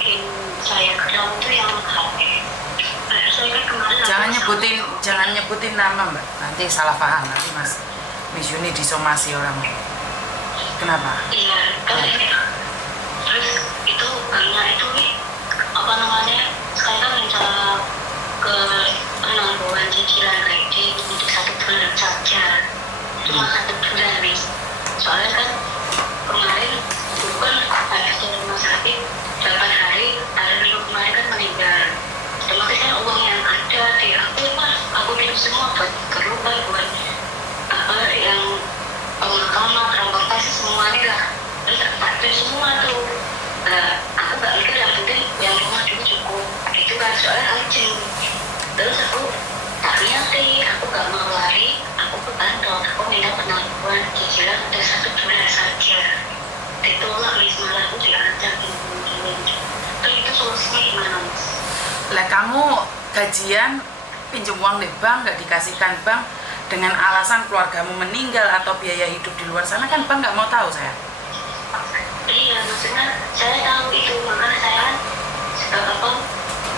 bikin saya down itu yang saya kan kemarin Jangan nyebutin nama Mbak, nanti salah paham, nanti Miss Yuni disomasi orang. Kenapa? Iya, kan ini terus itu banyak itu nih apa namanya, saya kan minta ke penangguhan cicilan kredit untuk 1 bulan saja, cuma 1 bulan nih. Soalnya kan kemarin dulu kan habis dari rumah sakit 8 hari, hari minggu kemarin kan meninggal. Otomatis kan uang yang ada di aku minum semua buat berobat, buat apa yang pemakaman, transportasi semuanya lah. Terus tak semua tuh. Aku gak mikir, yang penting yang rumah dulu cukup gitu kan, soalnya urgent. Terus aku tak niati, aku gak mau lari, aku ke kantor, aku minta penangguhan cicilan untuk 1 bulan saja. Ditolak Miss, malah aku diancam gini. Terus itu solusinya gimana Miss? Lah kamu gajian pinjam uang di bank gak dikasihkan bank dengan alasan keluargamu meninggal atau biaya hidup di luar sana, kan bank gak mau tahu saya. Iya, maksudnya saya tahu itu, makanya saya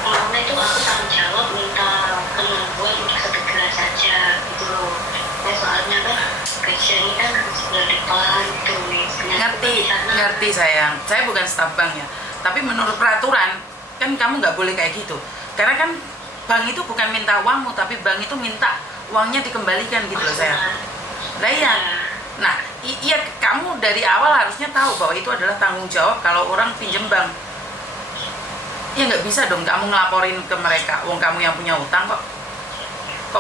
maunya itu aku tanggung jawab minta penangguhan untuk 1 bulan saja gitu loh. Nah, soalnya kan gajiannya kan bulan depan gitu Miss. Ngerti sayang, saya bukan staf bank ya, tapi menurut peraturan kan kamu nggak boleh kayak gitu, karena kan bank itu bukan minta uangmu, tapi bank itu minta uangnya dikembalikan gitu loh sayang. Lah iya. Nah, iya kamu dari awal harusnya tahu bahwa itu adalah tanggung jawab kalau orang pinjem bank. Ya nggak bisa dong kamu ngelaporin ke mereka, wong kamu yang punya utang kok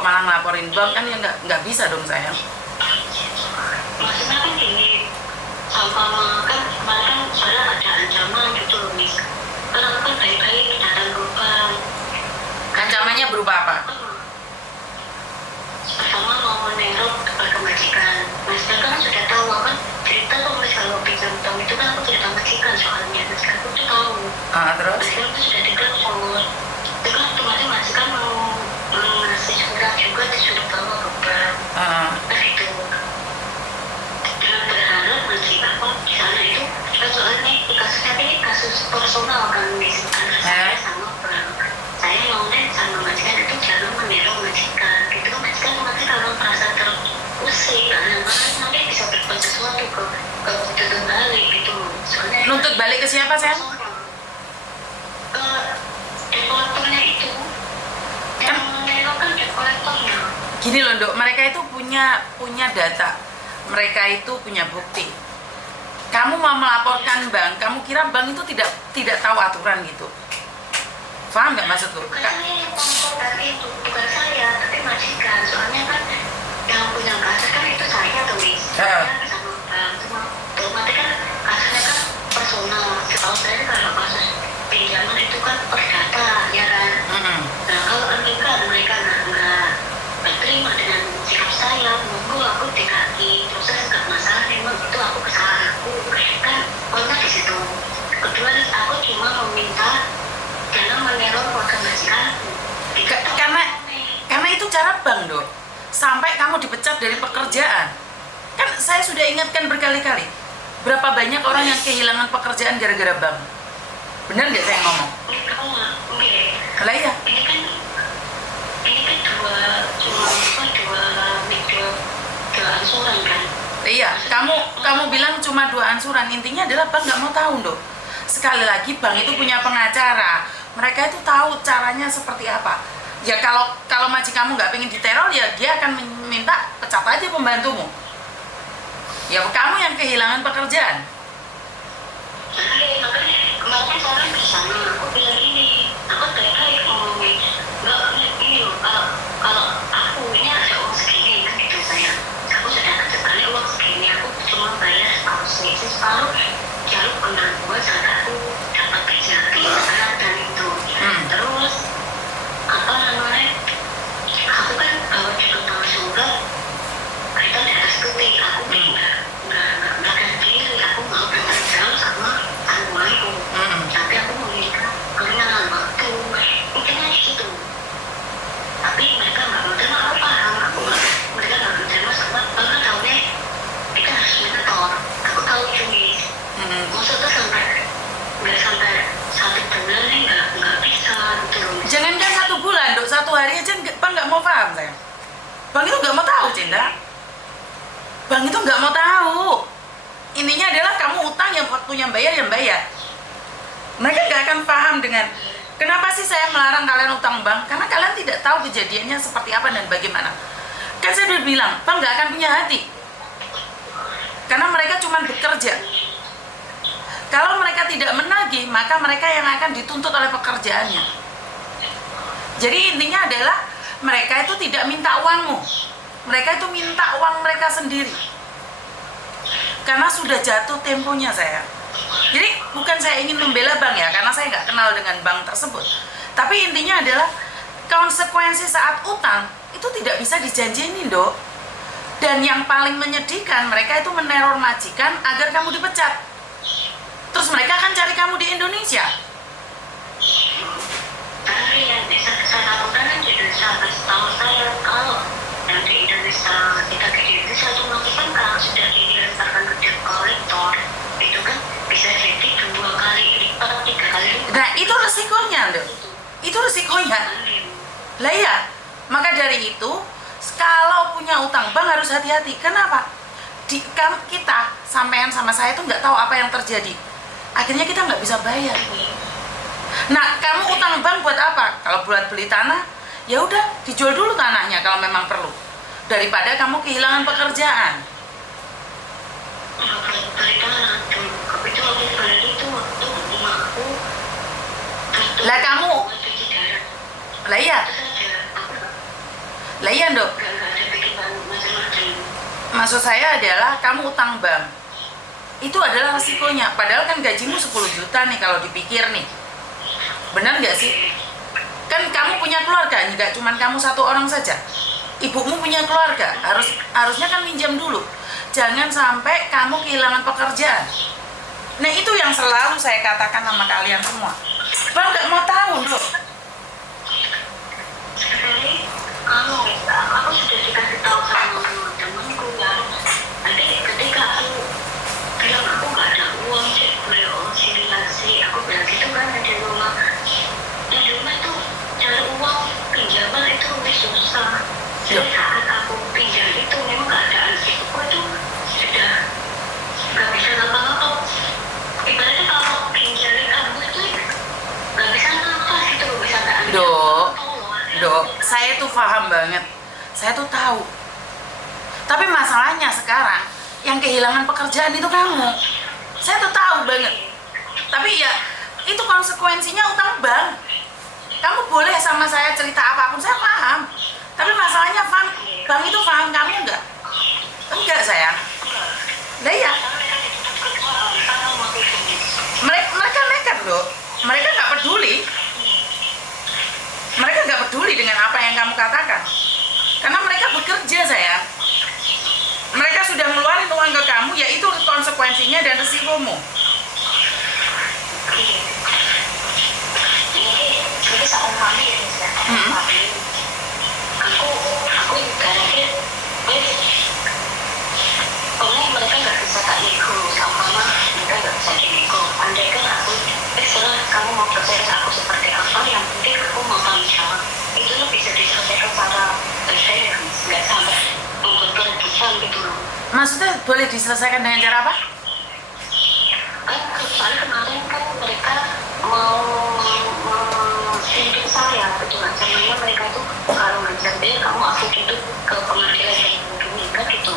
malah ngelaporin bank, kan ya nggak bisa dong sayang. Maksudnya kan gini, sama kan kemarin kan saya ada ancaman gitu loh Miss. Kan aku kan baik-baik datang ke bank. Ancamannya berupa apa? Pertama mau meneror kepada majikan. Mas kan sudah tahu kan cerita tuh Mas, kalau pinjam utang itu kan aku cerita majikan soalnya. Mas kan aku tuh tahu. Terus? Mas kan tuh sudah ditelepon. Itu kan otomatis majikan mau ngasih surat juga, disuruh bawa ke bank. Nah itu. Jangan berharap majikan kok di sana itu. Kan soalnya kasusnya ini kasus personal kan Miss. Karena saya sama bank. Saya maunya sama majikan itu jangan meneror majikan. Gitu kan majikan nanti kalau merasa terusik, nanti bisa berbuat sesuatu ke tuntut balik gitu. Soalnya Nuntut balik ke siapa sayang? Ke developernya itu. Yang meneror kan developernya. Gini loh Dok, mereka itu punya data, mereka itu punya bukti. Kamu mau melaporkan bank, kamu kira bank itu tidak tahu aturan gitu? Paham nggak maksudku? Bukan saya yang melaporkan itu, bukan saya, tapi majikan. Soalnya kan yang punya kasus kan itu saya tuh Miss. Saya sama bank, cuma otomatis kan kasusnya kan personal. Setahu saya kalau kasus pinjaman itu kan perdata, ya kan? Nah kalau mereka nggak berterima dengan sikap saya, monggo aku dikaki proses, nggak masalah, memang itu aku kesalahan aku kan, kontak di situ. Kedua aku cuma meminta jangan meneror keluarga majikanku. Karena itu cara bank Dok, sampai kamu dipecat dari pekerjaan. Kan saya sudah ingatkan berkali-kali, berapa banyak orang yang kehilangan pekerjaan gara-gara bank. Benar nggak saya ngomong? Lah iya. Ini kan dua ansuran kan. Iya, kamu bilang cuma 2 ansuran, intinya adalah bank nggak mau tahu Dok. Sekali lagi bank itu punya pengacara, mereka itu tahu caranya seperti apa. Ya kalau majikanmu nggak pengen diteror, ya dia akan minta pecat aja pembantumu. Ya kamu yang kehilangan pekerjaan. Makanya kemarin saya kan di sana, aku bilang ini, aku baik-baik ngomongnya, nggak ini loh, kalau aku ini ada uang segini kan gitu saya, aku sudah kerjakan uang segini, aku cuma bayar separuh jalur penangguhan saat aku dapat kerja di sana dan itu. Terus apa namanya, aku kan bawa juga bawa surat, kita tidak setuju, aku nggak melakukan diri, aku mau bertanggung jawab sama tanggunganku, tapi aku meminta kewenangan waktu, mungkin aja gitu. Tapi mereka nggak mau terima, aku paham, mereka nggak mau terima sama karena tahunya kita harus mentor. Aku tahu cumi, maksudnya nggak sampai 1 satu hari aja Bang nggak mau paham saya. Bang itu nggak mau tahu, Cinta. Bang itu nggak mau tahu. Intinya adalah kamu utang yang waktunya bayar, yang bayar. Mereka nggak akan paham dengan kenapa sih saya melarang kalian utang Bang? Karena kalian tidak tahu kejadiannya seperti apa dan bagaimana. Kan saya udah bilang, Bang nggak akan punya hati. Karena mereka cuma bekerja. Kalau mereka tidak menagih, maka mereka yang akan dituntut oleh pekerjaannya. Jadi intinya adalah mereka itu tidak minta uangmu. Mereka itu minta uang mereka sendiri. Karena sudah jatuh temponya saya. Jadi bukan saya ingin membela bank ya, karena saya nggak kenal dengan bank tersebut. Tapi intinya adalah konsekuensi saat utang itu tidak bisa dijanjinin, Dok. Dan yang paling menyedihkan, mereka itu meneror majikan agar kamu dipecat. Terus mereka akan cari kamu di Indonesia. Tapi yang bisa saya lakukan kan di Indonesia, setahu saya kalau yang di Indonesia, kita ke Indonesia otomatis kan kalau sudah diletakkan ke debt collector, itu kan bisa jadi 2 kali lipat, 3 kali lipat. Nah itu resikonya, Dok. Itu resikonya. Lah ya, maka dari itu kalau punya utang bank harus hati-hati. Kenapa? Kita sampean sama saya itu nggak tahu apa yang terjadi. Akhirnya kita nggak bisa bayar. Nah, kamu utang bank buat apa? Kalau buat beli tanah, ya udah dijual dulu tanahnya kalau memang perlu. Daripada kamu kehilangan pekerjaan. Beli tanah, itu waktu beli itu waktu emakku. Lah kamu, lah iya, lah iya Dok. Maksud saya adalah kamu utang bank. Itu adalah resikonya. Padahal kan gajimu 10 juta nih kalau dipikir nih. Benar nggak sih? Kan kamu punya keluarga, nggak cuma kamu satu orang saja. Ibumu punya keluarga, harusnya kan minjam dulu. Jangan sampai kamu kehilangan pekerjaan. Nah itu yang selalu saya katakan sama kalian semua. Bang nggak mau tahu Dok. Sebenarnya aku sudah dikasih tahu sama temanku ya. Nanti ketika aku bilang aku nggak ada uang sih, beliau simulasi, aku bilang gitu kan di rumah itu cari uang pinjaman itu lebih susah. Jadi saat aku pinjam itu memang keadaan ibuku itu sudah nggak bisa ngapa-ngapa. Ibaratnya kalau pinjamin kamu itu nggak bisa nafas gitu, bisa nggak ada. Dok, saya tuh paham banget, saya tuh tahu. Tapi masalahnya sekarang yang kehilangan pekerjaan itu kamu. Saya tuh tahu banget. Tapi ya itu konsekuensinya utang bank. Kamu boleh sama saya cerita apapun, saya paham. Tapi masalahnya bank itu paham kamu enggak? Enggak sayang. Nah ya. Mereka nekat Dok. Mereka nggak peduli. Mereka nggak peduli dengan apa yang kamu katakan. Karena mereka bekerja sayang. Mereka sudah ngeluarin uang ke kamu, yaitu konsekuensinya dan resikomu. Jadi saat kami ya, aku ibaratnya, pokoknya mereka nggak bisa tak nego, sama mereka nggak bisa nego. Andai kan aku, setelah kamu mau percaya aku seperti apa, yang penting aku mau tanggung jawab. Itu bisa diselesaikan secara fair, nggak sampai membuat kerebutan gitu loh. Maksudnya boleh diselesaikan dengan cara apa? Kan kemarin kan mereka mau sindik saya, betul kan? Sebenarnya mereka itu kalau nggak bisa bayar, kamu aku gitu ke pengadilan yang menghubungi kan gitu.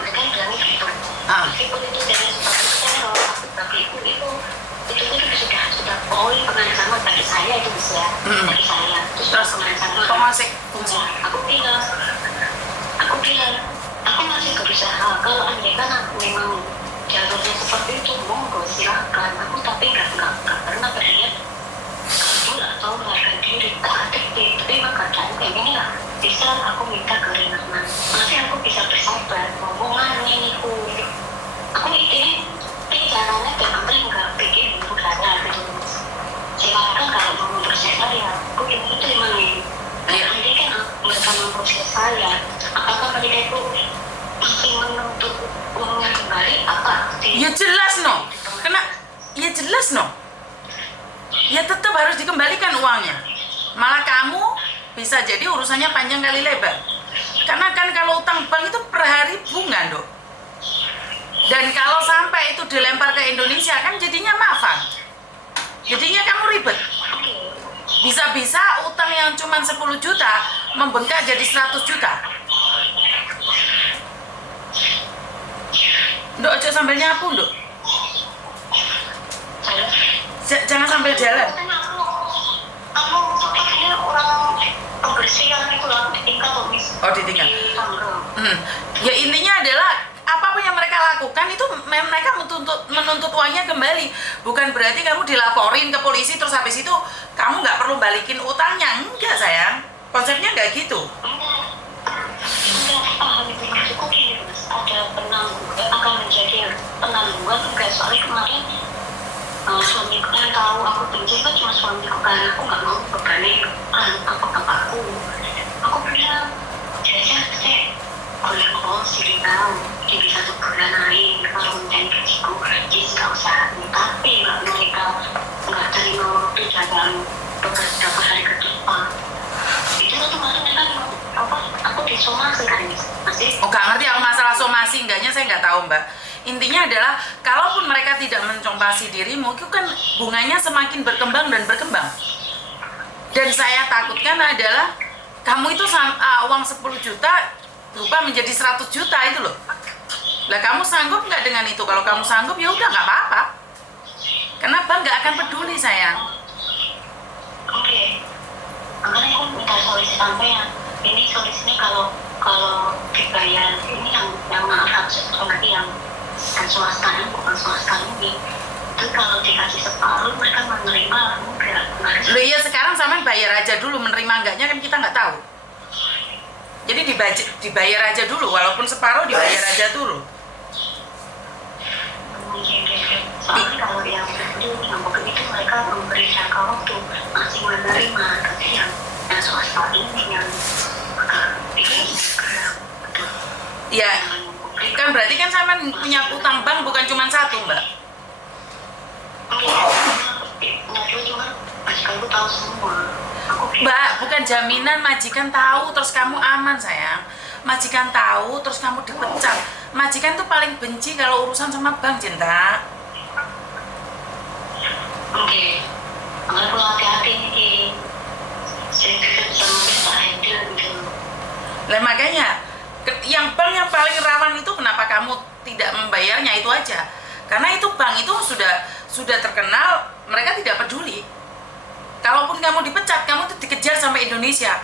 Mereka bilangnya gitu. Meskipun itu dari sebagai teror, bagi itu sudah poin pengaruh sama bagi saya itu bisa bagi saya. Terus pengaruh sama. Pengasih. Aku bilang, aku masih berusaha. Kalau andai kan aku memang jalurnya seperti itu, monggo silakan. Aku tapi nggak pernah berniat kabur atau melarikan diri. Tak ada tapi memang keadaan kayak gini lah. Bisa aku minta ke Renat, nanti aku bisa bersabar. Ngomongan ini aku ini caranya benar-benar nggak bikin budaya gitu. Silakan kalau mau memproses saya, aku itu memang nanti kan mereka memproses saya. Apakah mereka itu masih menuntut uangnya kembali apa? Ya jelas no. Ya jelas no. Ya tetap harus dikembalikan uangnya. Malah kamu bisa jadi urusannya panjang kali lebar. Karena kan kalau utang bank itu per hari bunga, Dok. Dan kalau sampai itu dilempar ke Indonesia kan jadinya maafan. Jadinya kamu ribet. Bisa-bisa utang yang cuma 10 juta membengkak jadi 100 juta. Dok, ojo sambil nyapu, Dok. Jangan sambil jalan. Kamu ini orang pembersihan itu lah ditinggal loh, Miss. Oh, ditinggal. Ya intinya adalah apapun yang mereka lakukan itu mereka menuntut uangnya kembali. Bukan berarti kamu dilaporin ke polisi terus habis itu kamu nggak perlu balikin utangnya. Enggak, sayang. Konsepnya nggak gitu. Enggak paham itu maksudku gini, Mas. Ada penangguhan, akan menjadi penangguhan enggak, soalnya kemarin suamiku kan tahu aku benci kan cuma suamiku kan, aku nggak mau bebanin aku bapakku. Aku bilang jajah sih boleh kok sih tahu jadi 1 bulan naik kalau mencari gajiku jadi nggak usah, tapi nggak mereka nggak terima waktu jalan beberapa hari ke depan. Itu tuh kemarin kan apa aku disomasi kan, masih. Oh, nggak ngerti aku masalah somasi enggaknya, saya nggak tahu, Mbak. Intinya adalah kalaupun mereka tidak mencompasi dirimu, itu kan bunganya semakin berkembang dan berkembang. Dan saya takutkan adalah kamu itu uang 10 juta berubah menjadi 100 juta itu loh. Lah kamu sanggup nggak dengan itu? Kalau kamu sanggup ya udah nggak apa-apa. Karena bank nggak akan peduli, sayang. Oke. Makanya aku minta solusi sampean. Ini solusinya kalau dibayar ini yang maaf nanti yang swasta yang bukan swasta ini itu kalau dikasih separuh mereka menerima enggak. Loh iya, sekarang sama bayar aja dulu, menerima enggaknya kan kita nggak tahu. Jadi dibayar aja dulu, walaupun separuh dibayar aja dulu. Soalnya kalau yang begitu mereka memberi jangka waktu masih menerima, tapi yang swasta ini yang ini betul. Ya, kan berarti kan sama punya utang bank bukan cuma 1, Mbak. Cuma majikanku tahu semua. Mbak, bukan jaminan majikan tahu terus kamu aman, sayang. Majikan tahu terus kamu dipecat. Majikan tuh paling benci kalau urusan sama bank, cinta. Oke. Makanya aku hati-hati nih. Saya sama bisa handle gitu. Lah makanya yang bank yang paling rawan itu kenapa kamu tidak membayarnya itu aja. Karena itu bank itu sudah terkenal, mereka tidak peduli. Kalaupun kamu dipecat, kamu tuh dikejar sampai Indonesia.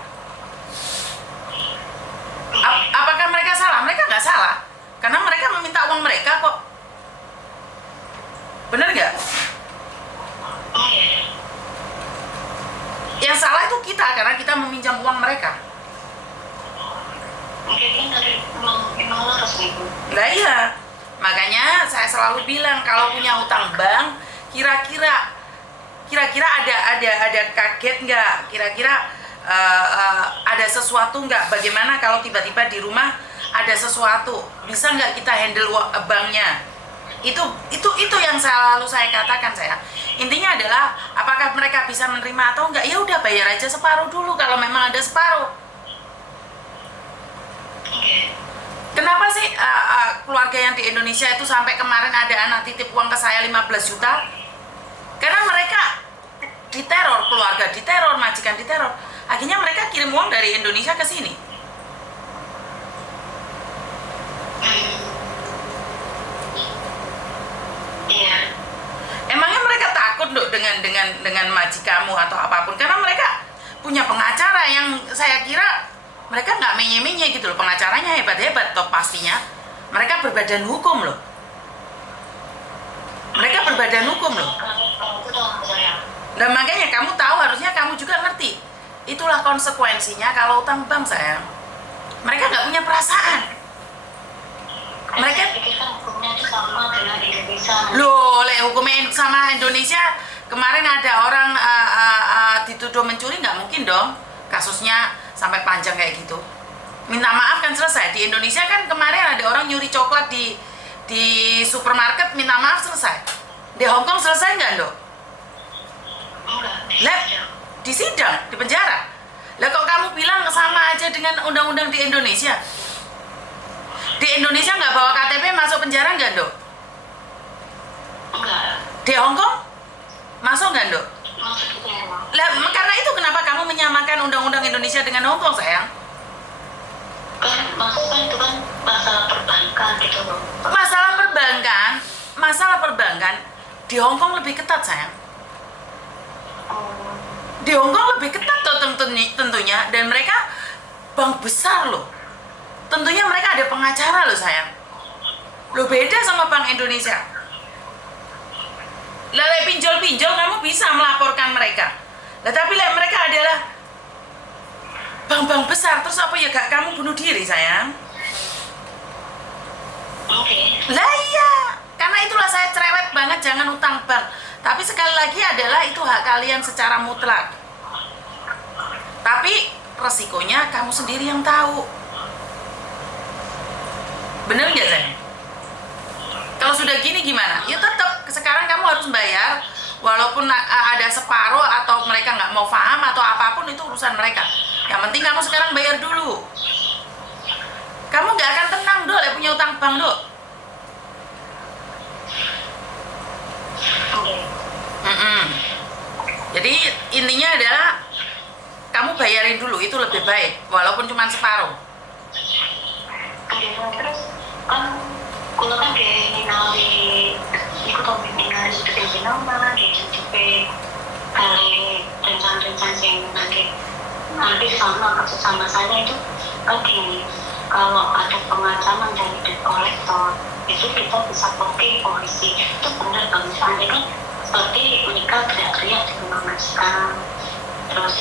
Apakah mereka salah? Mereka nggak salah. Karena mereka meminta uang mereka kok. Bener nggak? Yang salah itu kita, karena kita meminjam uang mereka. Mungkin dari emang laras itu. Nah iya, makanya saya selalu bilang kalau punya utang bank, kira-kira ada kaget nggak? Kira-kira ada sesuatu nggak? Bagaimana kalau tiba-tiba di rumah ada sesuatu? Bisa nggak kita handle banknya? Itu yang selalu saya katakan, saya. Intinya adalah apakah mereka bisa menerima atau enggak? Ya udah bayar aja separuh dulu kalau memang ada separuh. Kenapa sih keluarga yang di Indonesia itu sampai kemarin ada anak titip uang ke saya 15 juta? Karena mereka diteror, keluarga diteror, majikan diteror. Akhirnya mereka kirim uang dari Indonesia ke sini. Iya. Emangnya mereka takut Dok dengan majikamu atau apapun? Karena mereka punya pengacara yang saya kira mereka nggak menye-menye gitu loh. Pengacaranya hebat-hebat toh pastinya. Mereka berbadan hukum loh. Mereka berbadan hukum loh. Dan makanya kamu tahu, harusnya kamu juga ngerti. Itulah konsekuensinya kalau utang bank, sayang. Mereka nggak punya perasaan. Mereka pikirkan hukumnya itu sama dengan Indonesia. Loh, hukumnya sama Indonesia. Kemarin ada orang dituduh mencuri, nggak mungkin dong kasusnya sampai panjang kayak gitu. Minta maaf kan selesai. Di Indonesia kan kemarin ada orang nyuri coklat di supermarket, minta maaf selesai. Di Hong Kong selesai nggak, Dok? Enggak. Lah, di sidang, di penjara. Lah kok kamu bilang sama aja dengan undang-undang di Indonesia? Di Indonesia nggak bawa KTP masuk penjara nggak, Dok? Enggak. Di Hong Kong masuk nggak, Dok? Masuk penjara. Lah karena itu kenapa kamu menyamakan undang-undang Indonesia dengan Hong Kong, sayang? Kan maksudnya itu kan masalah perbankan gitu loh. Masalah perbankan di Hong Kong lebih ketat, sayang. Oh, Di Hong Kong lebih ketat tuh tentunya, dan mereka bank besar loh. Tentunya mereka ada pengacara loh, sayang. Lo beda sama Bank Indonesia. Lah pinjol-pinjol kamu bisa melaporkan mereka. Lah tapi mereka adalah bank-bank besar, terus apa ya gak kamu bunuh diri, sayang? oke. Lah iya, karena itulah saya cerewet banget jangan utang bank. Tapi sekali lagi adalah itu hak kalian secara mutlak. Tapi resikonya kamu sendiri yang tahu. Bener nggak, sayang? Kalau sudah gini gimana? Ya tetap sekarang kamu harus bayar, walaupun ada separuh atau mereka nggak mau paham atau apapun itu urusan mereka. Yang penting kamu sekarang bayar dulu. Kamu nggak akan tenang, Dok, punya utang bank, Dok. Oke. Jadi intinya adalah kamu bayarin dulu, itu lebih baik, walaupun cuma separuh. Oke, terus kan kalau kan kayak ningali ikut topik ningali seperti nama kayak sampai kali rencana-rencana yang nanti sama kasus sama saya itu kan gini, kalau ada pengancaman dari debt collector itu kita bisa pakai polisi. Itu benar bang, misalnya kan seperti mereka teriak-teriak di rumah majikan, terus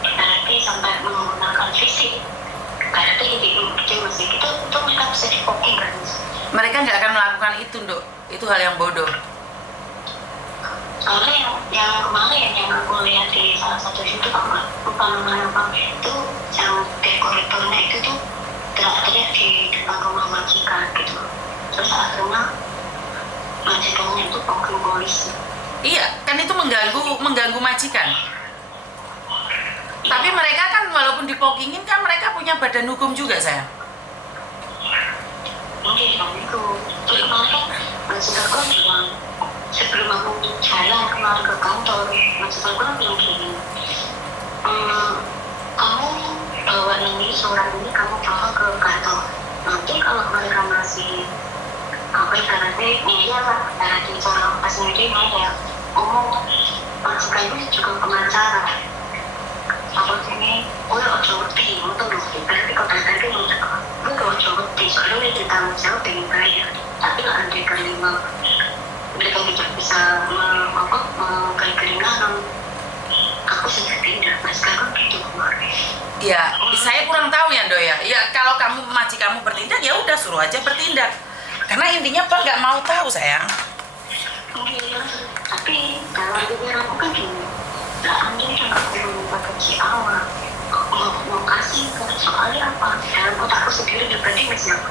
berarti sampai menggunakan fisik, berarti itu masih itu mereka bisa dipoking kan? Mereka nggak akan melakukan itu, Dok. Itu hal yang bodoh. Soalnya yang kemarin yang aku lihat di salah satu YouTube lupa namanya apa itu, yang dekoratornya itu tuh teriak-teriak di depan rumah majikan gitu. Terus akhirnya majikannya itu panggil polisi. Iya, kan itu mengganggu majikan. Tapi mereka kan walaupun dipokingin kan mereka punya badan hukum juga, sayang. Mungkin itu. Terus kemarin majikan gue bilang sebelum aku jalan kemarin ke kantor, majikan gue bilang gini, kamu bawa ini surat ini kamu bawa ke kantor. Nanti kalau mereka masih apa ibaratnya ya lah, di cara pas ini ya ngomong majikan itu juga pengacara. Apa sini, gue ojo ngerti, mau tuh berarti kalau tadi mau cakap, gue ojo ngerti, soalnya dia tanggung jawab dengan bayar. Tapi kalau andai kalimat mereka tidak bisa mengkai keringanan, aku sudah tindak. Nah sekarang gitu kemarin. Ya, saya kurang tahu ya, Dok ya. Ya kalau majikanmu bertindak ya udah suruh aja bertindak. Karena intinya Pak nggak mau tahu, sayang. Iya, tapi dalam pikiran aku kan gini, andai kan aku mau gaji awal, mau kasih ke soalnya apa? Dalam otakku sendiri pribadi misalnya,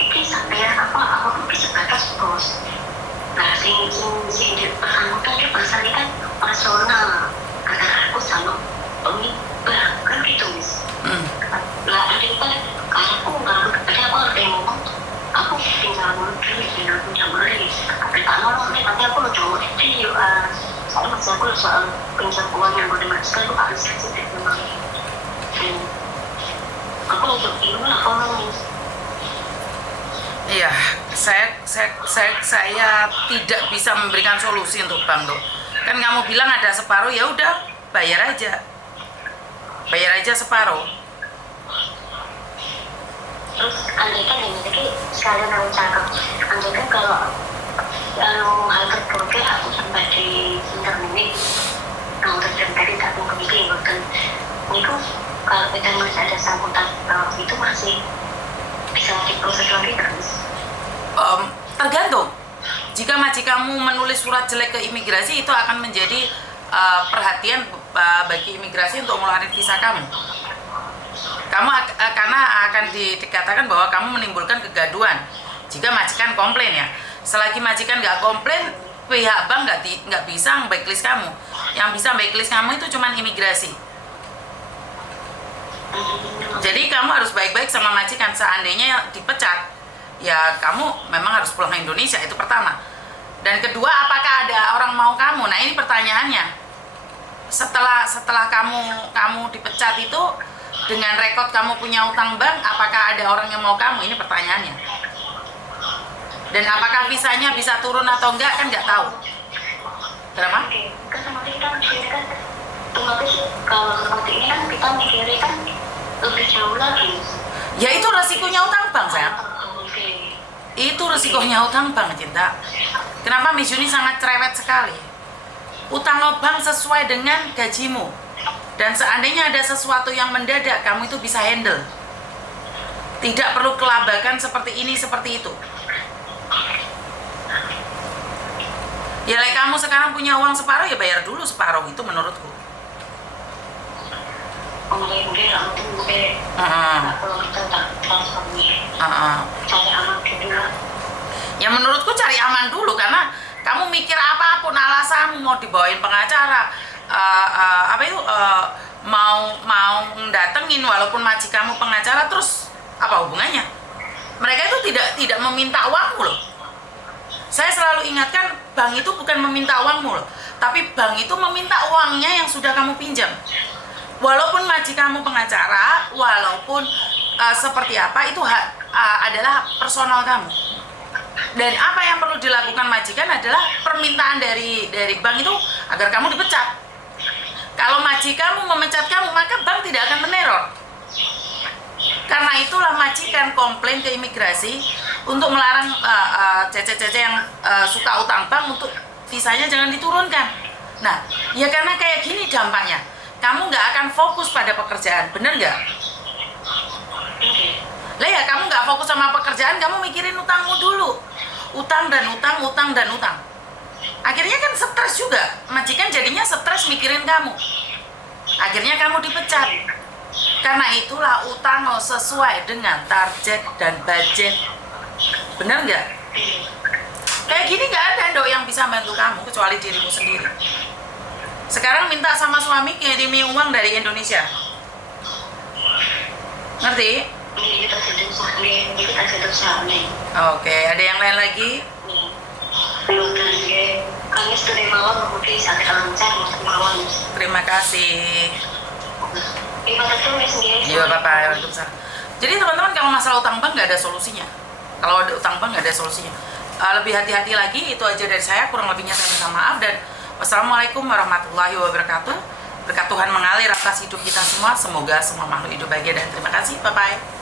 ini sampai apa? Aku bisa batas bos. Nah, sing di bersangkutan itu pasal ini kan personal antara aku sama pemibah kan gitu mis. Lah ada kan aku nggak aku yang ngomong aku tinggal negeri dan aku jamaris. Pertama nanti aku lo coba itu soalnya masih aku soal pinjam uang yang boleh masuk aku harus sensitif memang. Aku untuk ini lah orang. Iya, saya tidak bisa memberikan solusi untuk bank, Dok. Kan kamu bilang ada separuh, ya udah bayar aja separuh. Terus andai kan ini tadi sekalian aku cakap, andai kan kalau hal terburuknya aku sampai di internet, nah untuk tadi tak mau kebikin, kan ini kalau kita masih ada sambutan itu masih bisa diproses lagi terus. Tergantung. Jika majikanmu menulis surat jelek ke imigrasi, itu akan menjadi perhatian bagi imigrasi untuk mengeluarkan visa kamu. Karena akan dikatakan bahwa kamu menimbulkan kegaduhan. Jika majikan komplain ya. Selagi majikan nggak komplain, pihak bank nggak bisa blacklist kamu. Yang bisa blacklist kamu itu cuma imigrasi. Jadi kamu harus baik-baik sama majikan. Seandainya dipecat, ya kamu memang harus pulang ke Indonesia, itu pertama. Dan kedua, apakah ada orang mau kamu? Nah ini pertanyaannya. Setelah kamu dipecat itu, dengan rekod kamu punya utang bank, apakah ada orang yang mau kamu? Ini pertanyaannya. Dan apakah visanya bisa turun atau enggak, kan nggak tahu. Kenapa? Oke, kan sama kita kan otomatis kalau seperti ini kan kita mikirnya kan lebih jauh lagi. Ya itu resikonya utang bank, sayang. Oke. Itu resikonya utang bank, cinta. Kenapa Miss Yuni sangat cerewet sekali? Utang bank sesuai dengan gajimu. Dan seandainya ada sesuatu yang mendadak, kamu itu bisa handle. Tidak perlu kelabakan seperti ini, seperti itu. Ya, like kamu sekarang punya uang separuh, ya bayar dulu separuh, itu menurutku. Mungkin kalau kita tak transfernya cari aman dulu. Ya menurutku cari aman dulu, karena kamu mikir apapun alasanmu, mau dibawain pengacara, mau datengin walaupun majikanmu pengacara, terus apa hubungannya? Mereka itu tidak meminta uangmu loh. Saya selalu ingatkan, bank itu bukan meminta uangmu loh, tapi bank itu meminta uangnya yang sudah kamu pinjam. Walaupun majikanmu pengacara, walaupun seperti apa, itu adalah personal kamu. Dan apa yang perlu dilakukan majikan adalah permintaan dari bank itu agar kamu dipecat. Kalau majikanmu memecat kamu, maka bank tidak akan meneror. Karena itulah majikan komplain ke imigrasi untuk melarang cece-cece yang suka utang bank untuk visanya jangan diturunkan. Nah, ya karena kayak gini dampaknya. Kamu nggak akan fokus pada pekerjaan, bener nggak? Lah ya, kamu nggak fokus sama pekerjaan, kamu mikirin utangmu dulu. Utang dan utang, utang dan utang. Akhirnya kan stres juga. Majikan jadinya stres mikirin kamu. Akhirnya kamu dipecat. Karena itulah utang sesuai dengan target dan budget. Bener nggak? Kayak gini nggak ada dong yang bisa bantu kamu kecuali dirimu sendiri. Sekarang minta sama suami kirimi uang dari Indonesia. Ngerti? Oke, ada yang lain lagi? Terima kasih. Iya, Bapak. Waalaikumsalam. Jadi teman-teman, kalau masalah utang bank nggak ada solusinya. Kalau ada utang bank nggak ada solusinya. Lebih hati-hati lagi. Itu aja dari saya. Kurang lebihnya saya minta maaf, dan wassalamualaikum warahmatullahi wabarakatuh. Berkat Tuhan mengalir atas hidup kita semua. Semoga semua makhluk hidup bahagia, dan terima kasih. Bye-bye.